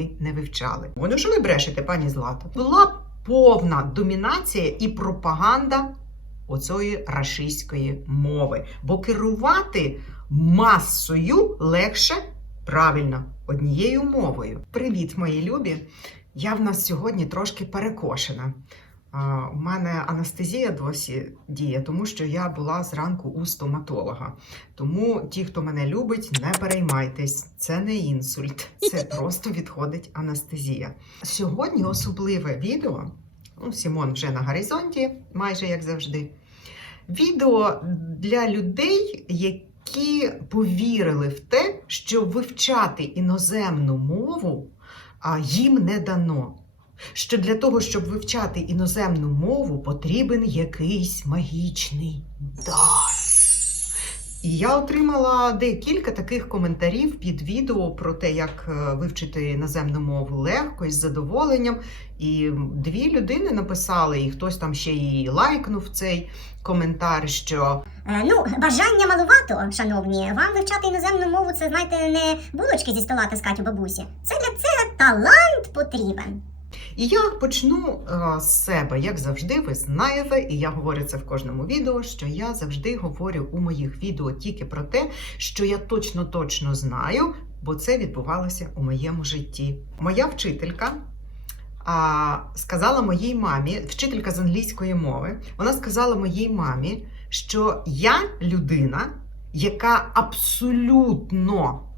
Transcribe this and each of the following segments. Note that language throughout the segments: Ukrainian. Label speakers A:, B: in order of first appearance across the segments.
A: вони не вивчали. Воно що ви брешете, пані Злата? Була повна домінація і пропаганда оцої рашистської мови. Бо керувати масою легше правильно однією мовою. Привіт, мої любі! Я в нас сьогодні трошки перекошена. У мене анестезія досі діє, тому що я була зранку у стоматолога. Тому ті, хто мене любить, не переймайтесь. Це не інсульт, це просто відходить анестезія. Сьогодні особливе відео. Ну, Сімон вже на горизонті, майже як завжди. Відео для людей, які повірили в те, що вивчати іноземну мову їм не дано. Що для того, щоб вивчати іноземну мову, потрібен якийсь магічний дар. І я отримала декілька таких коментарів під відео про те, як е, вивчити іноземну мову легко і з задоволенням. І дві людини написали, і хтось там ще і лайкнув цей коментар, що
B: Е, Ну, бажання малувато, шановні. Вам вивчати іноземну мову це, знаєте, не булочки зі стола таскать у бабусі. Це для цього талант потрібен.
A: І я почну е, з себе, як завжди, ви знаєте, і я говорю це в кожному відео, що я завжди говорю у моїх відео тільки про те, що я точно-точно знаю, бо це відбувалося у моєму житті. Моя вчителька а, сказала моїй мамі, вчителька з англійської мови, вона сказала моїй мамі, що я людина, яка абсолютно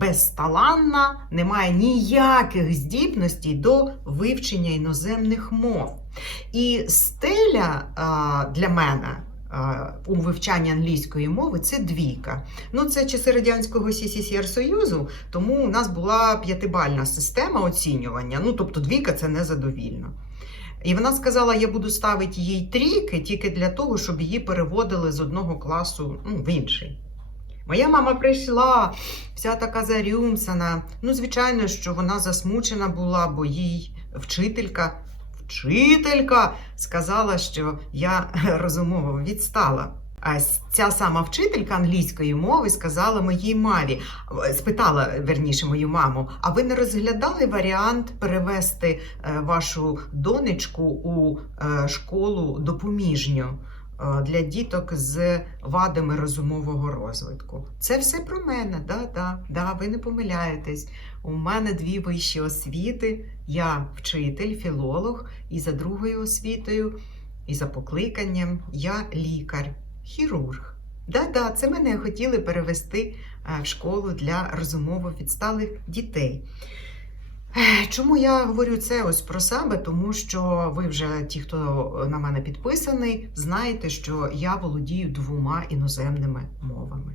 A: безталанна, не має ніяких здібностей до вивчення іноземних мов. І стеля для мене у вивчанні англійської мови це двійка. Ну, це часи радянського СССР Союзу, тому у нас була п'ятибальна система оцінювання. Ну, тобто двійка це незадовільно. І вона сказала: я буду ставити їй трійки тільки для того, щоб її переводили з одного класу ну, в інший. Моя мама прийшла, вся така зарюмсана. Ну, звичайно, що вона засмучена була, бо їй вчителька, вчителька сказала, що я розумово відстала. А ця сама вчителька англійської мови сказала моїй мамі, спитала верніше мою маму: а ви не розглядали варіант перевести е, вашу донечку у е, школу допоміжню? Е, Для діток з вадами розумового розвитку. Це все про мене, да, да, да, ви не помиляєтесь. У мене дві вищі освіти. Я вчитель, філолог, і за другою освітою, і за покликанням я лікар, хірург. Да-да, це мене хотіли перевести е, в школу для розумово відсталих дітей. Чому я говорю це ось про себе? Тому що ви вже, ті, хто на мене підписаний, знаєте, що я володію двома іноземними мовами.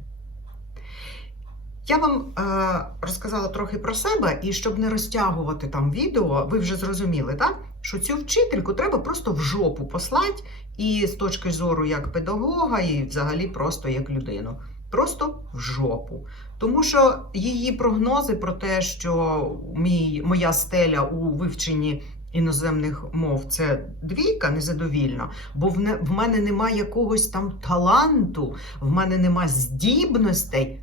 A: Я вам е, розказала трохи про себе, і щоб не розтягувати там відео, ви вже зрозуміли, так? що цю вчительку треба просто в жопу послати, і з точки зору як педагога, і взагалі просто як людину. Просто в жопу. Тому що її прогнози про те, що мій, моя стеля у вивченні іноземних мов це двійка незадовільна, бо в, не, в мене немає якогось там таланту, в мене немає здібностей.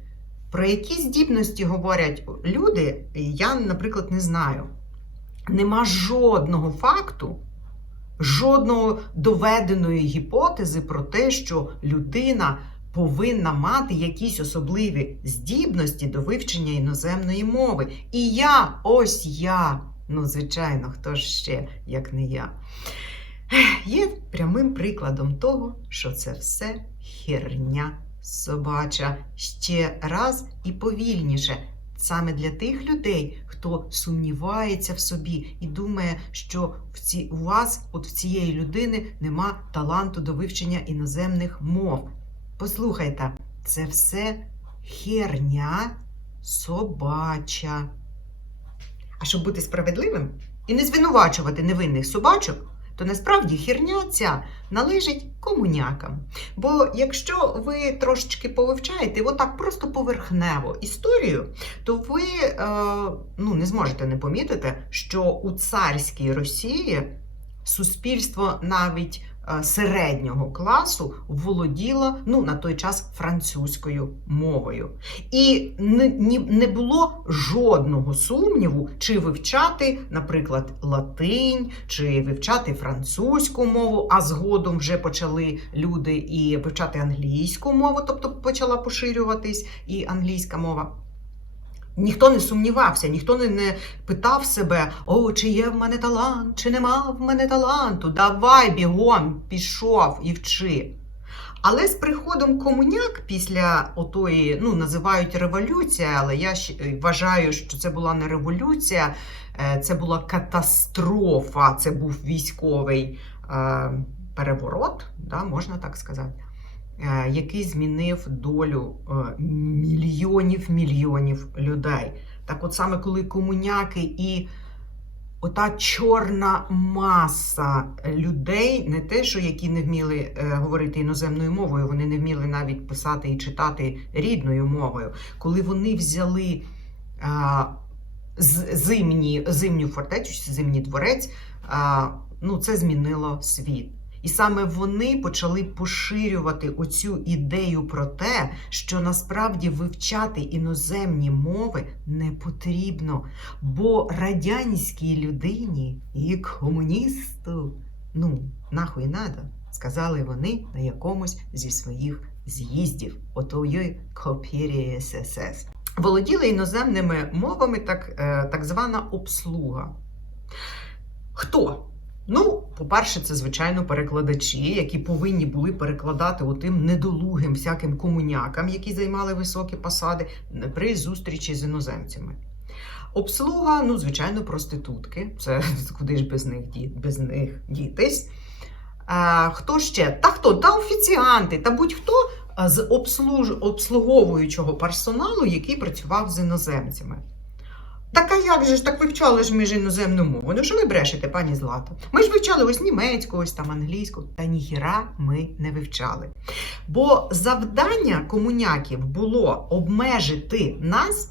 A: Про які здібності говорять люди, я, наприклад, не знаю. Нема жодного факту, жодного доведеної гіпотези про те, що людина повинна мати якісь особливі здібності до вивчення іноземної мови. І я, ось я, ну, звичайно, хто ж ще, як не я, є прямим прикладом того, що це все херня собача. Ще раз і повільніше. Саме для тих людей, хто сумнівається в собі і думає, що в ці, у вас, от в цієї людини, нема таланту до вивчення іноземних мов. Послухайте, це все херня собача. А щоб бути справедливим і не звинувачувати невинних собачок, то насправді херня ця належить комунякам. Бо якщо ви трошечки повивчаєте, отак просто поверхнево історію, то ви е, ну, не зможете не помітити, що у царській Росії суспільство навіть середнього класу володіла ну, на той час французькою мовою. І не було жодного сумніву, чи вивчати, наприклад, латинь, чи вивчати французьку мову, а згодом вже почали люди і вивчати англійську мову, тобто почала поширюватись і англійська мова. Ніхто не сумнівався, ніхто не, не питав себе, о, чи є в мене талант, чи нема в мене таланту. Давай бігом, пішов і вчи. Але з приходом комуняк після отої, ну називають революція, але я щ- вважаю, що це була не революція, е, це була катастрофа, це був військовий е, переворот, да, можна так сказати, е, який змінив долю е, мільйонів мільйонів людей. Так, от саме коли комуняки і ота чорна маса людей, не те, що які не вміли е, говорити іноземною мовою, вони не вміли навіть писати і читати рідною мовою. Коли вони взяли е, зимні, зимню фортецю, зимній дворець, е, ну, це змінило світ. І саме вони почали поширювати оцю ідею про те, що насправді вивчати іноземні мови не потрібно, бо радянській людині і комуністу ну нахуй надо, сказали вони на якомусь зі своїх з'їздів, отої копірії ССС. Володіли іноземними мовами так, е, так звана обслуга. Хто? Ну, по-перше, це звичайно перекладачі, які повинні були перекладати отим недолугим всяким комунякам, які займали високі посади при зустрічі з іноземцями. Обслуга, ну, звичайно, проститутки. Це куди ж без них, без них дітись. А, хто ще? Та хто? Та офіціанти, та будь-хто з обслуж... обслуговуючого персоналу, який працював з іноземцями. Так а як же ж так вивчали ж ми ж іноземну мову? Ну що ви брешете, пані Злата? Ми ж вивчали ось німецьку, ось там англійську. Та ніхіра ми не вивчали. Бо завдання комуняків було обмежити нас,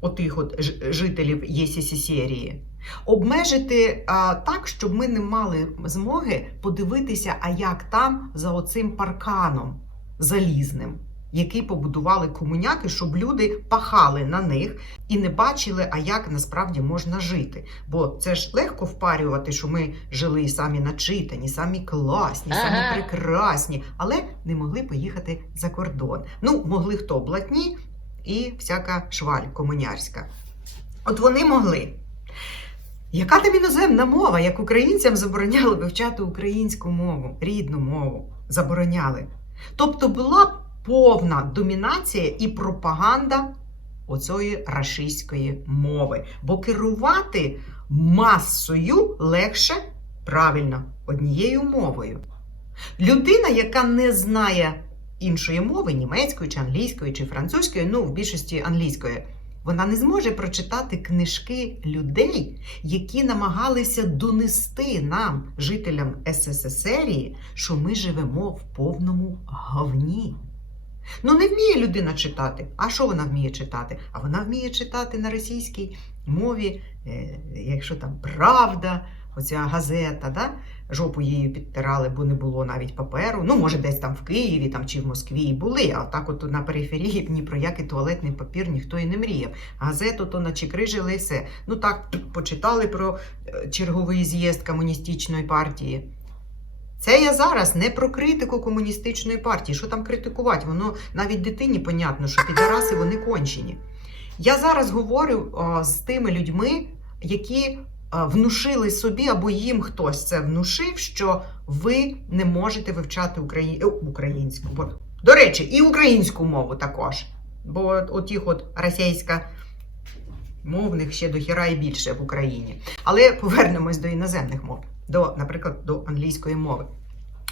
A: отих от жителів єсісісерії, обмежити а, так, щоб ми не мали змоги подивитися, а як там за оцим парканом залізним, який побудували комуняки, щоб люди пахали на них і не бачили, а як насправді можна жити. Бо це ж легко впарювати, що ми жили самі начитані, самі класні, самі
C: Ага.
A: прекрасні, але не могли поїхати за кордон. Ну, могли хто блатні і всяка шваль комунярська. От вони могли. Яка там іноземна мова, як українцям забороняли вивчати українську мову, рідну мову забороняли. Тобто була повна домінація і пропаганда оцої рашистської мови. Бо керувати масою легше правильно однією мовою. Людина, яка не знає іншої мови, німецької, чи англійської, чи французької, ну в більшості англійської, вона не зможе прочитати книжки людей, які намагалися донести нам, жителям СССР, що ми живемо в повному говні. Ну, не вміє людина читати. А що вона вміє читати? А вона вміє читати на російській мові, е, якщо там правда, оця газета, да? жопу її підтирали, бо не було навіть паперу. Ну, може, десь там в Києві там, чи в Москві і були, а так от на периферії ні про який туалетний папір ніхто і не мріяв. Газету то начекрижили і все. Ну так, почитали про е, черговий з'їзд комуністичної партії. Це я зараз не про критику комуністичної партії. Що там критикувати? Воно навіть дитині понятно, що підараси вони кончені. Я зараз говорю о, з тими людьми, які а, внушили собі або їм хтось це внушив, що ви не можете вивчати украї... е, українську. Бо, до речі, і українську мову також. Бо от, от от російська мовних ще до хіра і більше в Україні. Але повернемось до іноземних мов, до, наприклад, до англійської мови.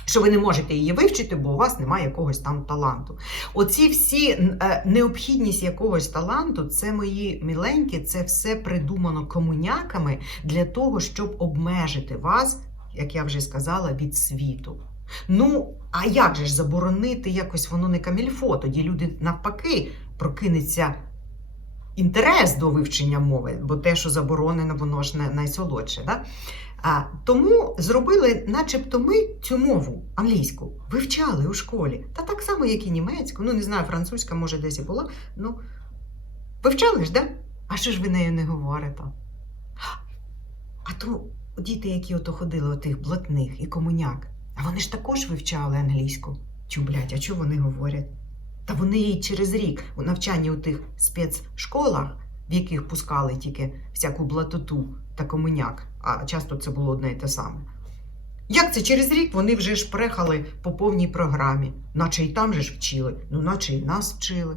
A: Що ви не можете її вивчити, бо у вас немає якогось там таланту. Оці всі е, необхідність якогось таланту, це мої міленькі, це все придумано комуняками для того, щоб обмежити вас, як я вже сказала, від світу. Ну, а як же ж заборонити якось воно не камільфо? Тоді люди навпаки прокинеться інтерес до вивчення мови, бо те, що заборонено, воно ж не найсолодше. Да? А, тому зробили, начебто, ми цю мову англійську вивчали у школі. Та так само, як і німецьку. Ну, не знаю, французька, може, десь і була. Ну, вивчали ж, да? А що ж ви нею не говорите? А то діти, які ото ходили, отих блатних і комуняк, а вони ж також вивчали англійську. Тю, блядь, а чого вони говорять? Та вони її через рік у навчанні у тих спецшколах, в яких пускали тільки всяку блатоту та комуняк, а часто це було одне і те саме. Як це через рік вони вже ж прехали по повній програмі, наче і там же ж вчили, ну наче і нас вчили.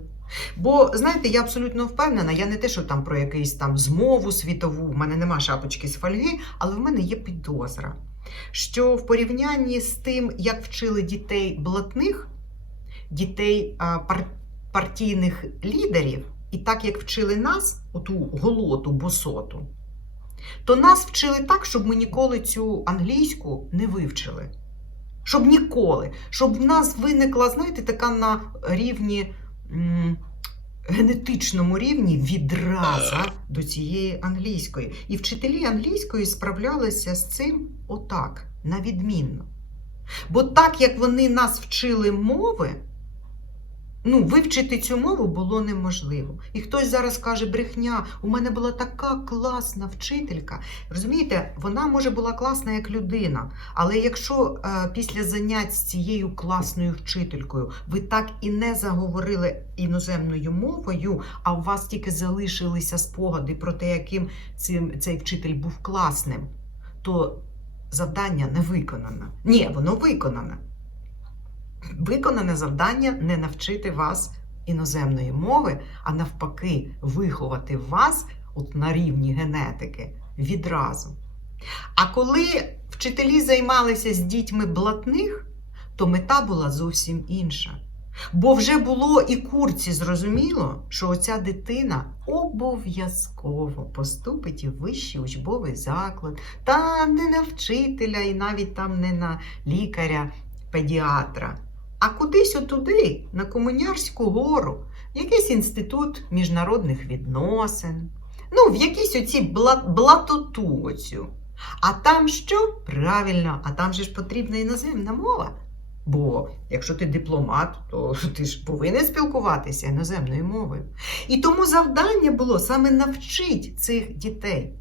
A: Бо знаєте, я абсолютно впевнена, я не те, що там про якийсь там змову світову, в мене нема шапочки з фольги, але в мене є підозра, що в порівнянні з тим, як вчили дітей блатних, дітей пар- партійних лідерів, і так як вчили нас, оту голоту, босоту, то нас вчили так, щоб ми ніколи цю англійську не вивчили. Щоб ніколи, щоб в нас виникла, знаєте, така на рівні генетичному рівні відраза до цієї англійської. І вчителі англійської справлялися з цим отак, на відмінно. Бо так як вони нас вчили мови, ну, вивчити цю мову було неможливо. І хтось зараз каже, брехня, у мене була така класна вчителька. Розумієте, вона може була класна як людина, але якщо е, після занять з цією класною вчителькою ви так і не заговорили іноземною мовою, а у вас тільки залишилися спогади про те, яким цим, цей вчитель був класним, то завдання не виконане. Ні, воно виконане. Виконане завдання не навчити вас іноземної мови, а навпаки, виховати вас от на рівні генетики відразу. А коли вчителі займалися з дітьми блатних, то мета була зовсім інша. Бо вже було і курці зрозуміло, що оця дитина обов'язково поступить у вищий учбовий заклад, та не на вчителя, і навіть там не на лікаря, педіатра, а кудись отуди, на Комунярську гору, в якийсь інститут міжнародних відносин, ну, в якісь оці блатоту оцю. А там що? Правильно, а там же ж потрібна іноземна мова. Бо якщо ти дипломат, то ти ж повинен спілкуватися іноземною мовою. І тому завдання було саме навчити цих дітей.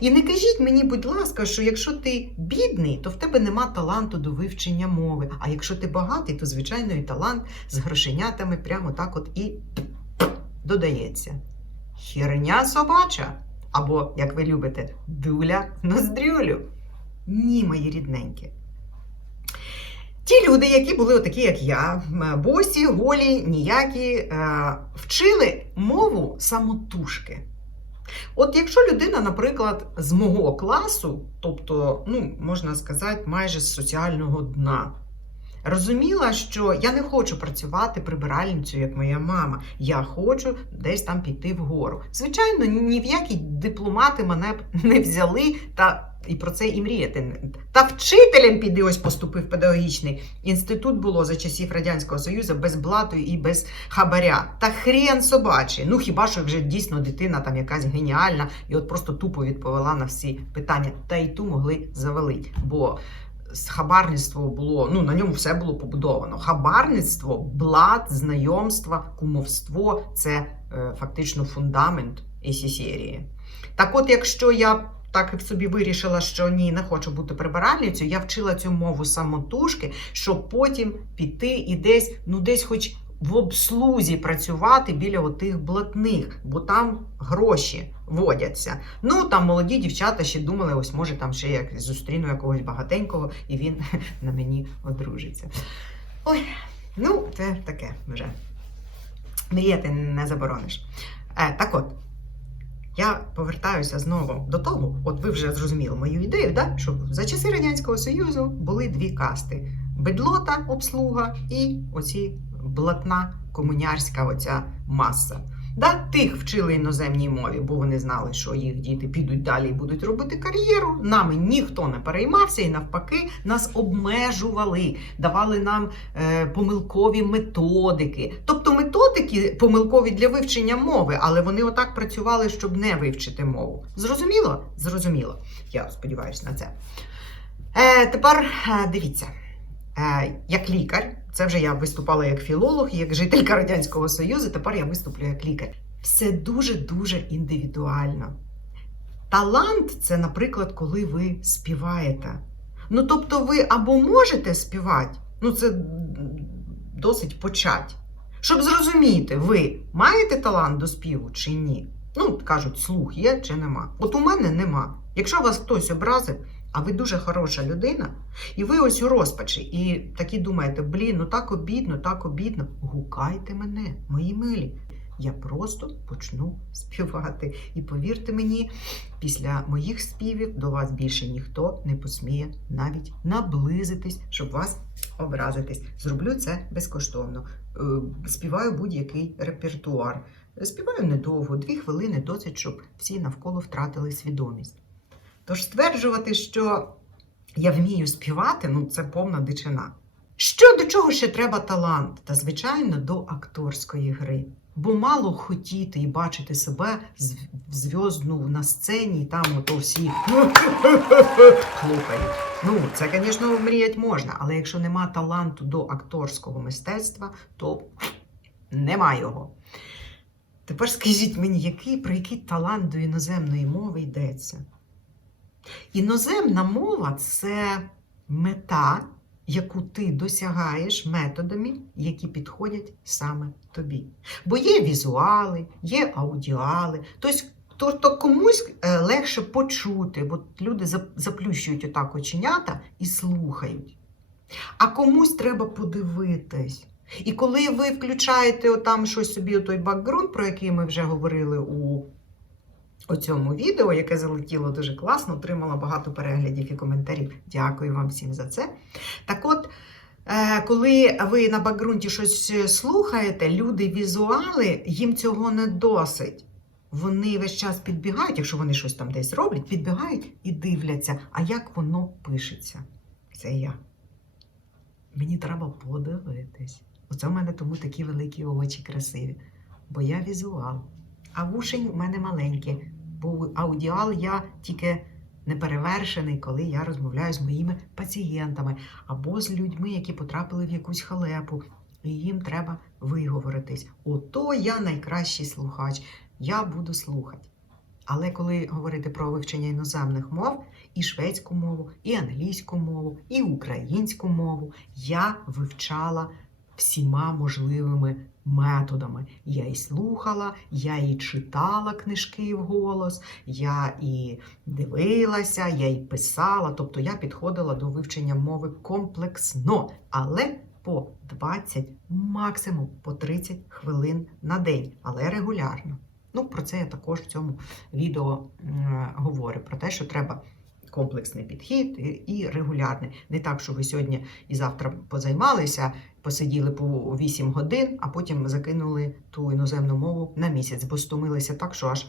A: І не кажіть мені, будь ласка, що якщо ти бідний, то в тебе нема таланту до вивчення мови. А якщо ти багатий, то звичайно і талант з грошенятами прямо так от і додається. Херня собача. Або, як ви любите, дуля ноздрюлю. Ні, мої рідненькі. Ті люди, які були отакі, як я, босі, голі, ніякі, е, вчили мову самотужки. От якщо людина, наприклад, з мого класу, тобто, ну, можна сказати, майже з соціального дна, розуміла, що я не хочу працювати прибиральницею, як моя мама. Я хочу десь там піти вгору. Звичайно, ні в які дипломати мене б не взяли та. І про це і мріяти. Та вчителем піди ось поступив педагогічний інститут було за часів Радянського Союзу без блату і без хабаря. Та хрен собачий. Ну хіба що вже дійсно дитина там якась геніальна і от просто тупо відповіла на всі питання. Та й ту могли завалити. Бо хабарництво було, ну на ньому все було побудовано. Хабарництво, блат, знайомства, кумовство це е, фактично фундамент есі серії. Так от, якщо я так і собі вирішила, що ні, не хочу бути прибиральницею, я вчила цю мову самотужки, щоб потім піти і десь, ну десь хоч в обслузі працювати біля отих блатних, бо там гроші водяться. Ну там молоді дівчата ще думали, ось може там ще як зустріну якогось багатенького, і він на мені одружиться. Ой, ну це таке вже. Мріяти не заборониш. Е, так от. Я повертаюся знову до того, от ви вже зрозуміли мою ідею, да? що за часи Радянського Союзу були дві касти: бедлота, обслуга і оці блатна комунярська оця маса. Да, тих вчили іноземній мові, бо вони знали, що їх діти підуть далі і будуть робити кар'єру. Нами ніхто не переймався, і навпаки, нас обмежували, давали нам е, помилкові методики. Тобто методики. помилкові для вивчення мови, але вони отак працювали, щоб не вивчити мову. Зрозуміло? Зрозуміло. Я сподіваюся на це. Е, тепер е, дивіться, як лікар, це вже я виступала як філолог, як жителька Радянського Союзу, тепер я виступлю як лікар. Все дуже-дуже індивідуально. Талант це, наприклад, коли ви співаєте. Ну, тобто, ви або можете співати, ну це досить почать. Щоб зрозуміти, ви маєте талант до співу чи ні. Ну, кажуть, слух є чи нема. От у мене нема. Якщо вас хтось образив, а ви дуже хороша людина, і ви ось у розпачі, і такі думаєте, блін, ну так обідно, так обідно. Гукайте мене, мої милі. Я просто почну співати. І повірте мені, після моїх співів до вас більше ніхто не посміє навіть наблизитись, щоб вас образитись. Зроблю це безкоштовно. Е, Співаю будь-який репертуар. Співаю недовго, дві хвилини досить, щоб всі навколо втратили свідомість. Тож стверджувати, що я вмію співати, ну це повна дичина. Що до чого ще треба талант? Та звичайно до акторської гри. Бо мало хотіти і бачити себе зв'язну на сцені, і там ото всі хлопають. Ну, це, звісно, мріяти можна, але якщо нема таланту до акторського мистецтва, то нема його. Тепер скажіть мені, який, про який талант до іноземної мови йдеться? Іноземна мова це мета, яку ти досягаєш методами, які підходять саме тобі. Бо є візуали, є аудіали. Тобто, то, то комусь е, легше почути, бо люди заплющують отак оченята і слухають. А комусь треба подивитись. І коли ви включаєте отам щось собі, той бакграунд, про який ми вже говорили у у цьому відео, яке залетіло дуже класно, отримала багато переглядів і коментарів. Дякую вам всім за це. Так от, е, коли ви на бакґрунті щось е, слухаєте, люди візуали, їм цього не досить. Вони весь час підбігають, якщо вони щось там десь роблять, підбігають і дивляться, а як воно пишеться. Це я. Мені треба подивитись. Оце в мене тому такі великі очі красиві. Бо я візуал. А вушень в мене маленькі, бо аудіал я тільки неперевершений, коли я розмовляю з моїми пацієнтами або з людьми, які потрапили в якусь халепу, і їм треба виговоритись. Ото я найкращий слухач, я буду слухати. Але коли говорити про вивчення іноземних мов, і шведську мову, і англійську мову, і українську мову, я вивчала всіма можливими методами. Я і слухала, я і читала книжки вголос, я і дивилася, я і писала. Тобто я підходила до вивчення мови комплексно, але по 20, максимум по 30 хвилин на день, але регулярно. Ну, про це я також в цьому відео говорю: про те, що треба комплексний підхід і регулярний. Не так, що ви сьогодні і завтра позаймалися, посиділи по 8 годин, а потім закинули ту іноземну мову на місяць, бо стомилися так, що аж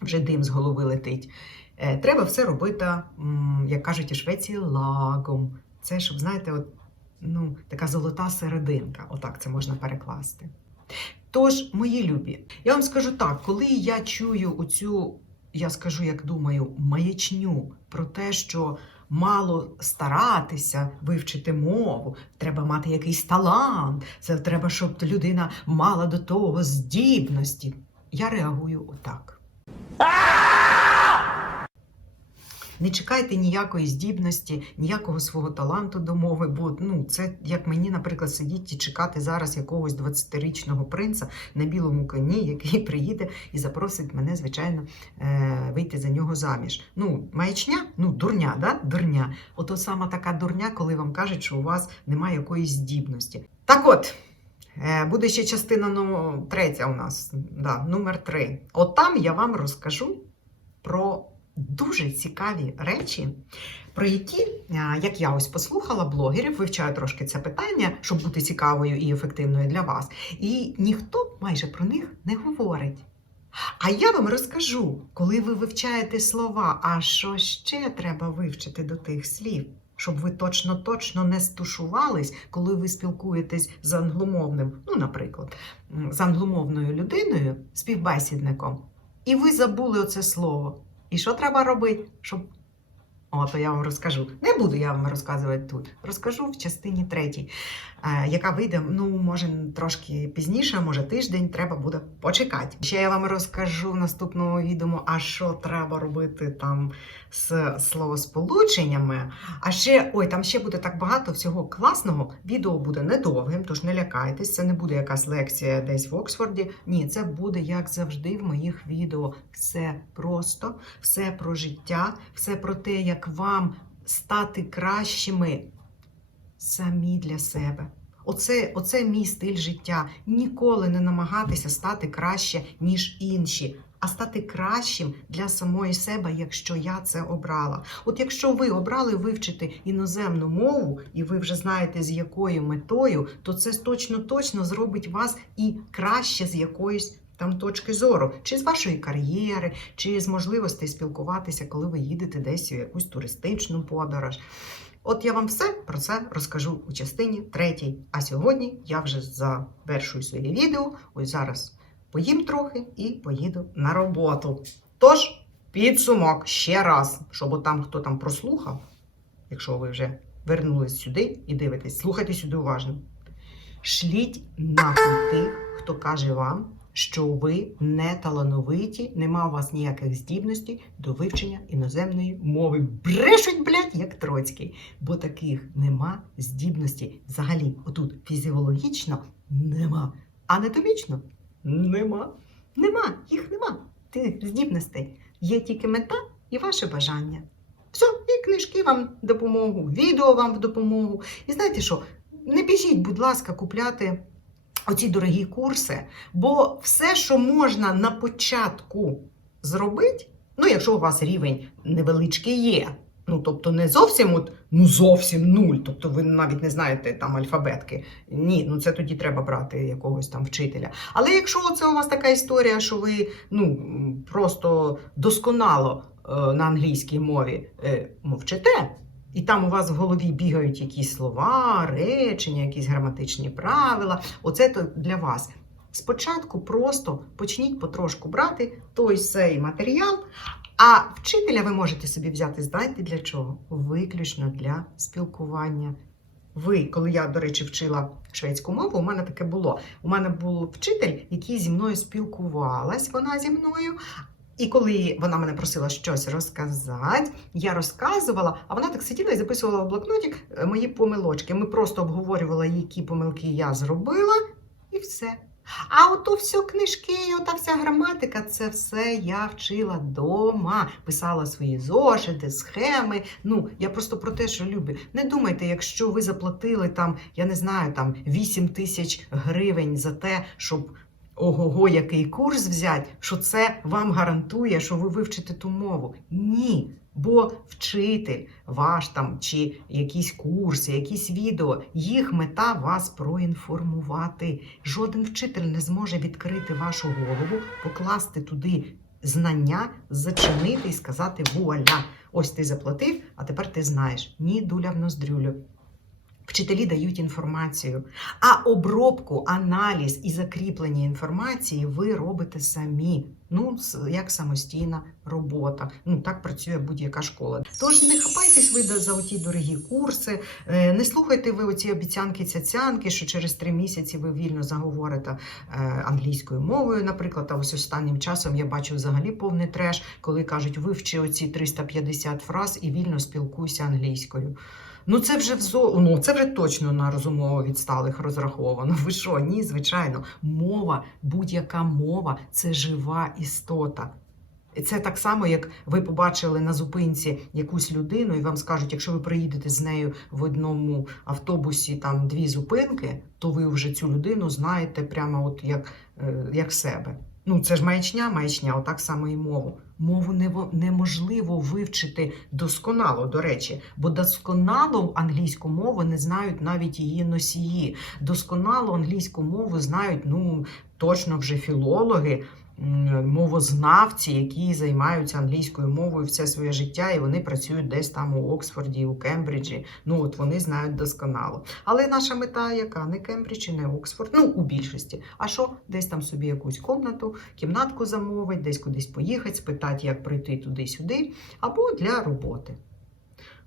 A: вже дим з голови летить. Е, Треба все робити, як кажуть у Швеції, лагом. Це, щоб, знаєте, от, ну, така золота серединка, отак це можна перекласти. Тож, мої любі, я вам скажу так, коли я чую оцю, я скажу, як думаю, маячню про те, що мало старатися вивчити мову, треба мати якийсь талант, це треба, щоб людина мала до того здібності. Я реагую отак. Не чекайте ніякої здібності, ніякого свого таланту до мови, бо ну, це як мені, наприклад, сидіти і чекати зараз якогось 20-річного принца на білому коні, який приїде і запросить мене, звичайно, е, вийти за нього заміж. Ну, маячня, ну, дурня, да? дурня. Ото сама така дурня, коли вам кажуть, що у вас немає якоїсь здібності. Так от. е, Буде ще частина ну, третя у нас, да, номер три. От там я вам розкажу про дуже цікаві речі, про які, як я ось послухала блогерів, вивчаю трошки це питання, щоб бути цікавою і ефективною для вас. І ніхто майже про них не говорить. А я вам розкажу, коли ви вивчаєте слова, а що ще треба вивчити до тих слів? щоб ви точно-точно не стушувались, коли ви спілкуєтесь з англомовним, ну, наприклад, з англомовною людиною, співбесідником, і ви забули оце слово. І що треба робити, щоб. О, то я вам розкажу. Не буду я вам розказувати тут. Розкажу в частині третій, е, яка вийде, ну, може, трошки пізніше, може тиждень, треба буде почекати. Ще я вам розкажу в наступному відео, а що треба робити там з словосполученнями. А ще, ой, там ще буде так багато всього класного. Відео буде недовгим, тож не лякайтесь, це не буде якась лекція десь в Оксфорді. Ні, це буде, як завжди, в моїх відео. Все просто, все про життя, все про те, як вам стати кращими самі для себе. Оце, оце мій стиль життя. Ніколи не намагатися стати краще, ніж інші, а стати кращим для самої себе, якщо я це обрала. От якщо ви обрали вивчити іноземну мову, і ви вже знаєте, з якою метою, то це точно точно зробить вас і краще з якоїсь. Там точки зору, чи з вашої кар'єри, чи з можливостей спілкуватися, коли ви їдете десь у якусь туристичну подорож. От я вам все про це розкажу у частині третій. А сьогодні я вже завершую своє відео. Ось зараз поїм трохи і поїду на роботу. Тож, підсумок ще раз, щоб там хто там прослухав, якщо ви вже вернулись сюди і дивитесь, слухайте сюди уважно. Шліть нахуй тих, хто каже вам, що ви не талановиті, нема у вас ніяких здібностей до вивчення іноземної мови. Брешуть, блядь, як Троцький. Бо таких нема здібностей. Взагалі, отут фізіологічно нема. Анатомічно нема. Нема, їх нема. Тих здібностей. Є тільки мета і ваше бажання. Все, і книжки вам в допомогу, відео вам в допомогу. І знаєте що? Не біжіть, будь ласка, купляти оці дорогі курси, бо все, що можна на початку зробити, ну, якщо у вас рівень невеличкий є, ну тобто не зовсім от, ну зовсім нуль, тобто ви навіть не знаєте там альфабетки. Ні, ну це тоді треба брати якогось там вчителя. Але якщо це у вас така історія, що ви ну просто досконало е, на англійській мові е, мовчите, і там у вас в голові бігають якісь слова, речення, якісь граматичні правила. Оце то для вас. Спочатку просто почніть потрошку брати той сей матеріал, а вчителя ви можете собі взяти, знаєте для чого? Виключно для спілкування. Ви, коли я, до речі, вчила шведську мову, у мене таке було. У мене був вчитель, який зі мною спілкувалась, вона зі мною. І коли вона мене просила щось розказати, я розказувала, а вона так сиділа і записувала в блокнотик е, мої помилочки. Ми просто обговорювали, які помилки я зробила, і все. А ото все книжки, ота вся граматика, це все я вчила дома, писала свої зошити, схеми. Ну, я просто про те, що люблю. Не думайте, якщо ви заплатили там, я не знаю, там 8 тисяч гривень за те, щоб ого-го, який курс взяти, що це вам гарантує, що ви вивчите ту мову. Ні. Бо вчитель ваш там чи якісь курси, якісь відео, їх мета вас проінформувати. Жоден вчитель не зможе відкрити вашу голову, покласти туди знання, зачинити і сказати вуаля, ось ти заплатив, а тепер ти знаєш. Ні, дуля в ноздрюлю. Вчителі дають інформацію, а обробку, аналіз і закріплення інформації ви робите самі. Ну, як самостійна робота. Ну, так працює будь-яка школа. Тож не хапайтесь ви за оті дорогі курси, е, не слухайте ви оці обіцянки цяцянки, що через три місяці ви вільно заговорите е, англійською мовою, наприклад. А ось останнім часом я бачу взагалі повний треш, коли кажуть, вивчи оці 350 фраз і вільно спілкуйся англійською. Ну, це вже взо... ну, це вже точно на розумово відсталих розраховано. Ви що? Ні, звичайно, мова, будь-яка мова це жива істота. Це так само, як ви побачили на зупинці якусь людину, і вам скажуть, якщо ви приїдете з нею в одному автобусі там дві зупинки, то ви вже цю людину знаєте прямо от як, е, як себе. Ну, це ж маячня, маячня, отак само і мову. Мову неможливо вивчити досконало, до речі, бо досконало англійську мову не знають навіть її носії. Досконало англійську мову знають ну точно вже філологи, мовознавці, які займаються англійською мовою все своє життя, і вони працюють десь там у Оксфорді, у Кембриджі. Ну от вони знають досконало. Але наша мета яка? Не Кембридж не Оксфорд. Ну, у більшості. А що, десь там собі якусь комнату, кімнатку замовить, десь кудись поїхати, спитати, як прийти туди-сюди, або для роботи.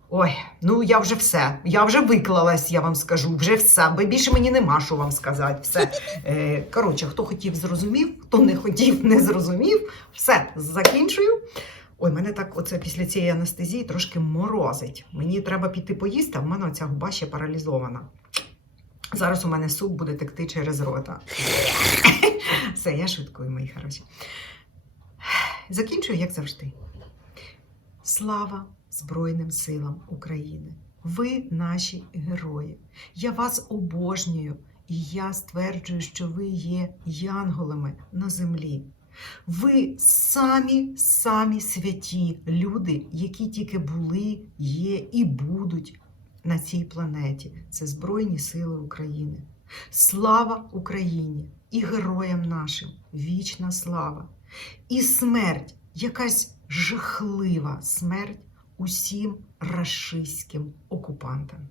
A: Ой, ну я вже все. Я вже виклалась, я вам скажу, вже все. Бо більше мені нема що вам сказати. Все. Е, коротше, хто хотів, зрозумів, хто не хотів, не зрозумів. Все, закінчую. Ой, мене так оце після цієї анестезії трошки морозить. Мені треба піти поїсти, а в мене оця губа ще паралізована. Зараз у мене суп буде текти через рота. Все, я швидкую, мої хороші. Закінчую, як завжди. Слава Збройним силам України! Ви наші герої. Я вас обожнюю, і я стверджую, що ви є янголами на землі. Ви самі самі святі люди, які тільки були, є і будуть на цій планеті. Це Збройні Сили України. Слава Україні і героям нашим! Вічна слава! І смерть, якась жахлива смерть усім рашистським окупантам.